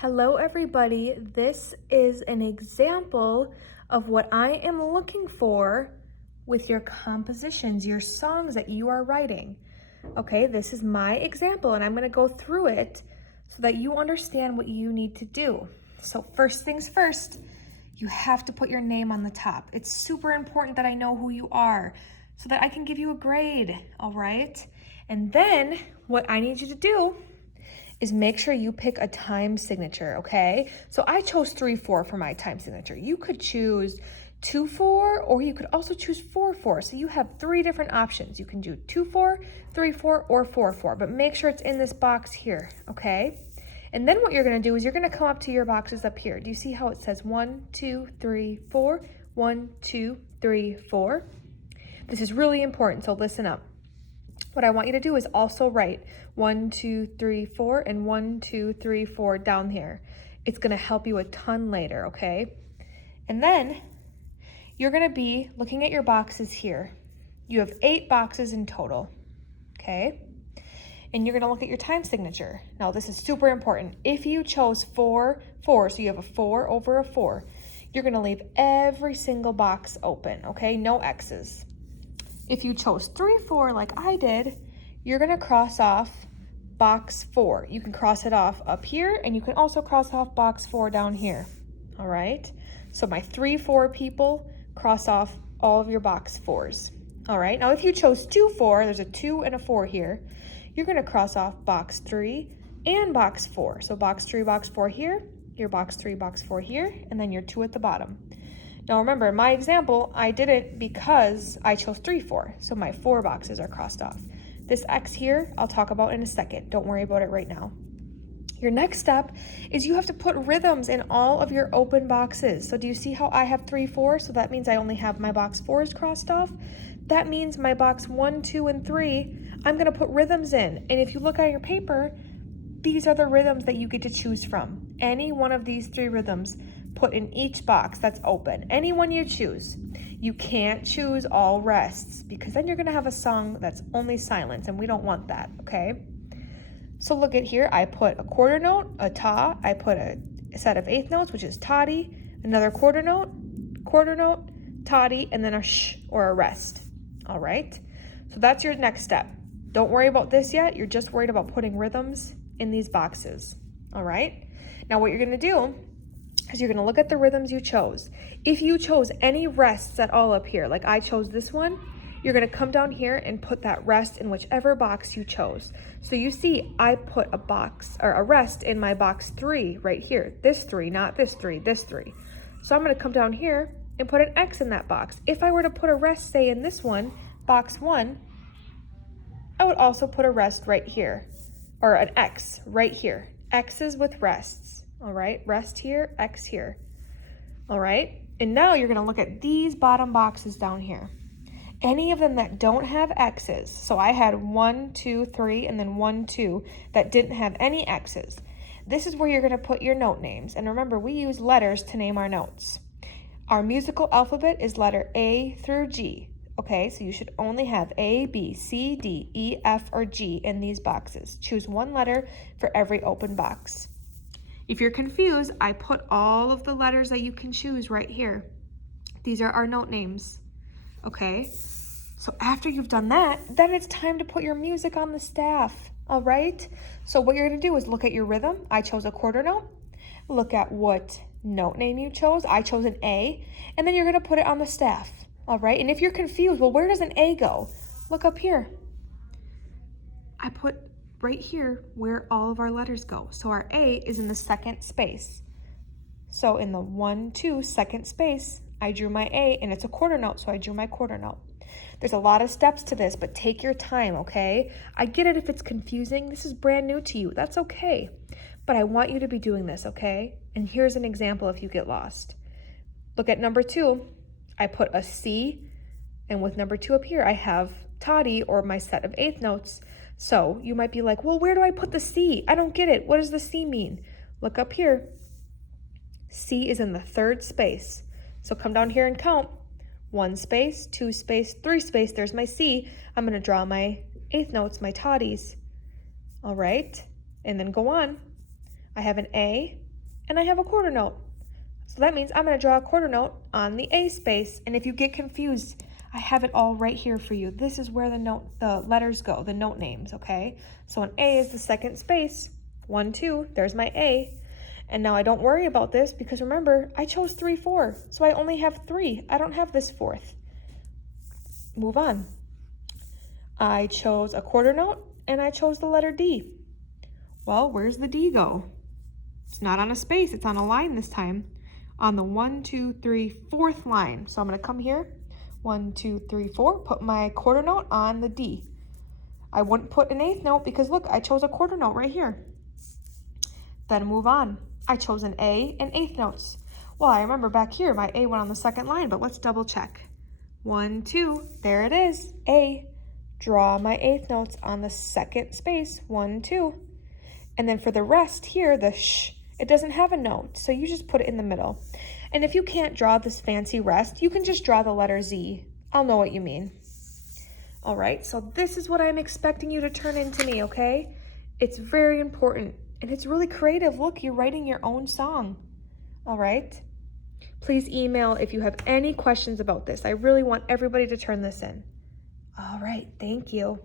Hello everybody, this is an example of what I am looking for with your compositions, your songs that you are writing. Okay, this is my example and I'm gonna go through it so that you understand what you need to do. So first things first, you have to put your name on the top. It's super important that I know who you are so that I can give you a grade, all right? And then what I need you to do is make sure you pick a time signature, okay? So I chose 3/4 for my time signature. You could choose 2/4, or you could also choose 4/4. So you have 3 different options. You can do 2/4, 3/4, or 4/4, but make sure it's in this box here, okay? And then what you're gonna do is you're gonna come up to your boxes up here. Do you see how it says 1, 2, 3, 4, 1, 2, 3, 4? This is really important, so listen up. What I want you to do is also write 1, 2, 3, 4 and 1, 2, 3, 4 down here. It's gonna help you a ton later, okay? And then you're gonna be looking at your boxes here. You have 8 boxes in total, okay? And you're gonna look at your time signature. Now this is super important. If you chose 4, 4, so you have a 4 over a 4, you're gonna leave every single box open, okay? No X's. If you chose 3/4 like I did, you're gonna cross off box 4. You can cross it off up here and you can also cross off box 4 down here, all right? So my 3/4 people, cross off all of your box 4s, all right? Now if you chose 2/4, there's a 2 and a 4 here, you're gonna cross off box 3 and box 4. So box 3, box 4 here, your box 3, box 4 here, and then your 2 at the bottom. Now remember, in my example, I did it because I chose 3/4, so my 4 boxes are crossed off. This X here, I'll talk about in a second. Don't worry about it right now. Your next step is you have to put rhythms in all of your open boxes. So do you see how I have 3/4? So that means I only have my box 4s crossed off. That means my box 1, 2, and 3, I'm gonna put rhythms in. And if you look at your paper, these are the rhythms that you get to choose from. Any one of these 3 rhythms put in each box that's open. Any one you choose. You can't choose all rests because then you're gonna have a song that's only silence and we don't want that, okay? So look at here, I put a quarter note, a ta, I put a set of 1/8 notes, which is toddy, another quarter note, toddy, and then a sh or a rest, all right? So that's your next step. Don't worry about this yet, you're just worried about putting rhythms in these boxes, all right? Now what you're gonna do is you're gonna look at the rhythms you chose. If you chose any rests at all up here, like I chose this one, you're gonna come down here and put that rest in whichever box you chose. So you see, I put a box or a rest in my box 3 right here. This 3, not this 3, this 3. So I'm gonna come down here and put an X in that box. If I were to put a rest, say in this one, box 1, I would also put a rest right here, or an X right here. X's with rests. All right, rest here, X here. All right, and now you're gonna look at these bottom boxes down here. Any of them that don't have X's, so I had 1, 2, 3, and then 1, 2 that didn't have any X's. This is where you're gonna put your note names. And remember, we use letters to name our notes. Our musical alphabet is letter A through G. Okay, so you should only have A, B, C, D, E, F, or G in these boxes. Choose one letter for every open box. If you're confused, I put all of the letters that you can choose right here. These are our note names, okay? So after you've done that, then it's time to put your music on the staff, all right? So what you're gonna do is look at your rhythm. I chose a quarter note. Look at what note name you chose. I chose an A, and then you're gonna put it on the staff, all right? And if you're confused, well, where does an A go? Look up here. I put right here where all of our letters go. So our A is in the second space. So in the 1, 2 second space, I drew my A, and it's a quarter note, so I drew my quarter note. There's a lot of steps to this, but take your time, okay? I get it if it's confusing. This is brand new to you. That's okay. But I want you to be doing this, okay? And here's an example if you get lost. Look at number 2. I put a C, and with number 2 up here, I have toddy, or my set of 1/8 notes. So you might be like, well, where do I put the C? I don't get it. What does the C mean? Look up here. C is in the 3rd space. So come down here and count. 1 space, 2 space, 3 space. There's my C. I'm going to draw my 1/8 notes, my toddies. All right. And then go on. I have an A, and I have a quarter note. So that means I'm going to draw a quarter note on the A space. And if you get confused, I have it all right here for you. This is where the letters go, the note names, okay? So an A is the second space. 1, 2, there's my A. And now I don't worry about this because remember, I chose 3, 4. So I only have 3. I don't have this fourth. Move on. I chose a quarter note and I chose the letter D. Well, where's the D go? It's not on a space, it's on a line this time. On the 1, 2, 3, 4th line. So I'm gonna come here, 1, 2, 3, 4, put my quarter note on the D. I wouldn't put an 8th note because look, I chose a quarter note right here. Then move on. I chose an A and 8th notes. Well, I remember back here, my A went on the second line, but let's double check. 1, 2, there it is, A. Draw my 8th notes on the second space, 1, 2. And then for the rest here, the sh, it doesn't have a note, so you just put it in the middle. And if you can't draw this fancy rest, you can just draw the letter Z. I'll know what you mean. All right, so this is what I'm expecting you to turn into me, okay? It's very important, and it's really creative. Look, you're writing your own song, all right? Please email if you have any questions about this. I really want everybody to turn this in. All right, thank you.